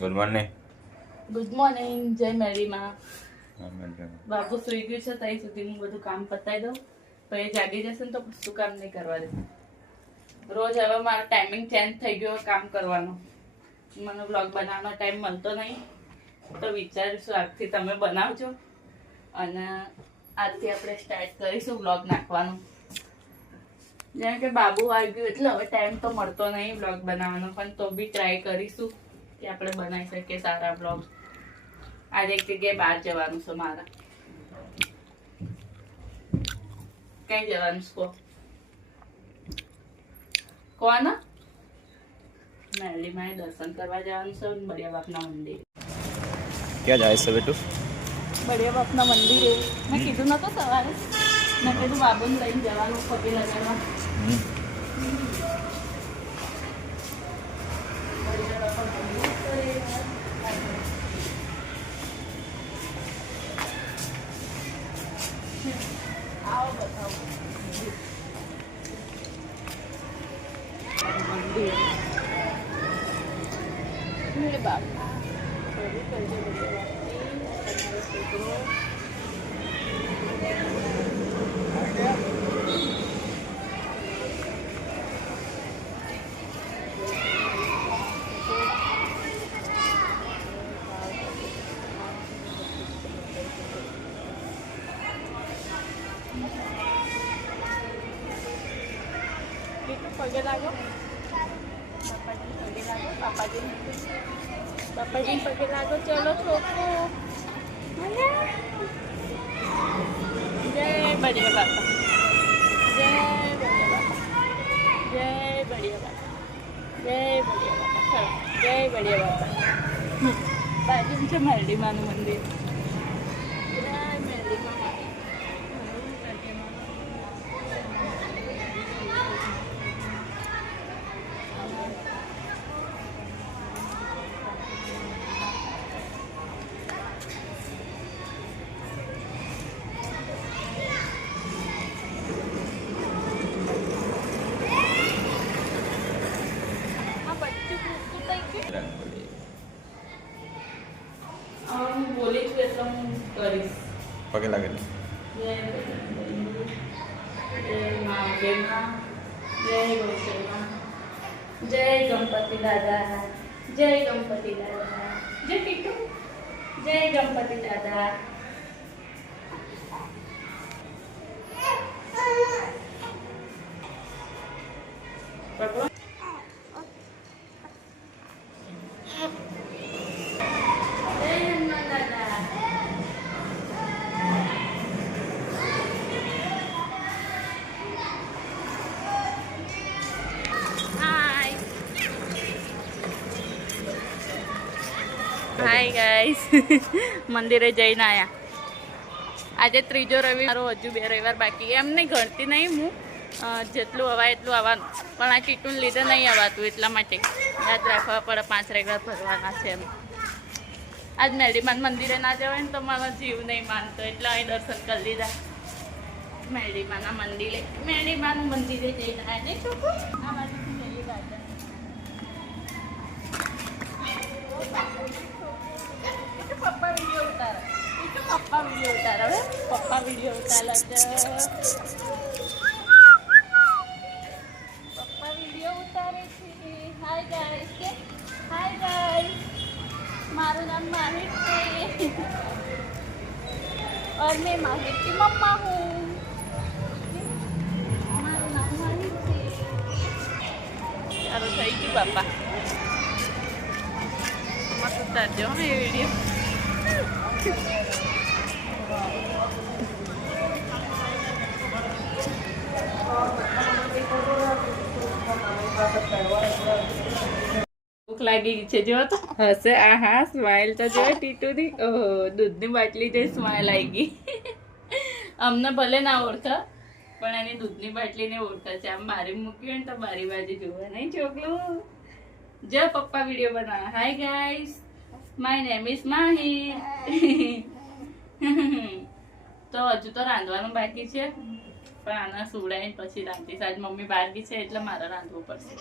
Good morning. Good morning. જય મેરીમાં. બાબુ સુઈ ગયું છે ત્યાં સુધી હું બધું કામ પતાવી દઉં, પછી જાગી જશે ને તો કશું કામ નહીં કરવા દે. રોજ હવે મારો ટાઈમિંગ ચેન્જ થઈ ગયો કામ કરવાનો. મને બ્લોગ બનાવવાનો ટાઈમ મળતો નહીં, તો વિચારીશું આજથી તમે બનાવજો અને આજથી આપણે સ્ટાર્ટ કરીશું બ્લોગ નાખવાનું. જેમ કે બાબુ આવી ગયું એટલે હવે ટાઈમ તો મળતો નહીં બ્લોગ બનાવવાનો, પણ તો બી ટ્રાય કરીશું કે આપણે બનાવી શકીએ સારા બ્લોગ. આજે એક જગ્યાએ બહાર જવાનું છે મારે. કઈ જવાનું છે કોણ? મેરડીમાં દર્શન કરવા જવાનું છે બળિયા બાપના મંદિર. ક્યાં જાય છે બેટુ? બળિયા બાપના મંદિરે. મેં કીધું નતો સવારે, મેં કીધું બાબુને લઈને જવાનું પગે લગાડવા. આવો બતાવો મંદિર. હે બાપા, ફરી કરજો બળિયા બાપની તમારો છોકરો. પગે લાગો બાપાજી, પગે લાગો બાપાજી, બાપાજી પગે લાગો. ચલો છોકરો. જય બળિયા બાપા, જય બળિયા બાપા, જય બળિયા બાપા, જય બળિયા બાપા, જય બળિયા બાપા. બાજુ છે મેરડીમાનું મંદિર. જય મેરડીમાં. હું બોલી છું એટલે હું કરીશ. પગે લાગે. જય મા અંબેમાં, જય ગૌશલમાં, જય ગણપતિ દાદા, જય ગણપતિ દાદા, જય પીટુ, જય ગણપતિ દાદા. પકડો. હાય ગાઈસ, મંદિરે જઈને આવ્યા. આજે ત્રીજો રવિવાર, હજુ 2 રવિવાર બાકી. એમ નહીં ગણતી નહીં હું, જેટલું અવાય એટલું આવવાનું, પણ આ ટીટુને લીધે નહીં આવતું, એટલા માટે યાદ રાખવા પડે 5 રવિવાર ભરવાના છે એમ. આજ મેરડીમાન મંદિરે ના જવાય ને તો મારો જીવ નહીં માનતો, એટલે અહીં દર્શન કરી લીધા મેરડીમાના મંદિરે. મેરડીમાનું મંદિરે જઈને આવ્યા નહીં છોકરું. આ બાજુથી મેરી બાજુ પપ્પા વિડીયો ઉતારે, પપ્પા વિડીયો ઉતારે, હવે પપ્પા વિડીયો ઉતારે છે. પપ્પા વિડીયો ઉતારે છે. હાય ગાઈસ, કે હાય ગાઈસ, મારું નામ માહિર છે और मैं माहिर की मम्मा हूँ. મારું નામ માહિર છે. સારું થઈ ગયું બાપા. મસ્ત ઉતારજો એ વિડીયો. ભૂખ લાગી ગઈ છે જો તો હશે. આ હા સ્માઈલ તો જો ટીટુની. ઓહો, દૂધની બાટલી જે સ્માઈલ આવી ગઈ. અમને ભલે ના ઓળખે પણ એની દૂધની બાટલીને ઓળખે છે. આમ બારી મૂકી હોય ને તો બારી બાજુ જોવે નહીં છોકલું. જો પપ્પા વિડીયો બનાવે. Hi guys, my name is Mahir. તો હજુ તો રાંધવાનું બાકી છે, પણ આના સુવડાવીને પછી રાંધીશ. આજ મમ્મી બહાર ગઈ છે એટલે મારે રાંધવું પડશે.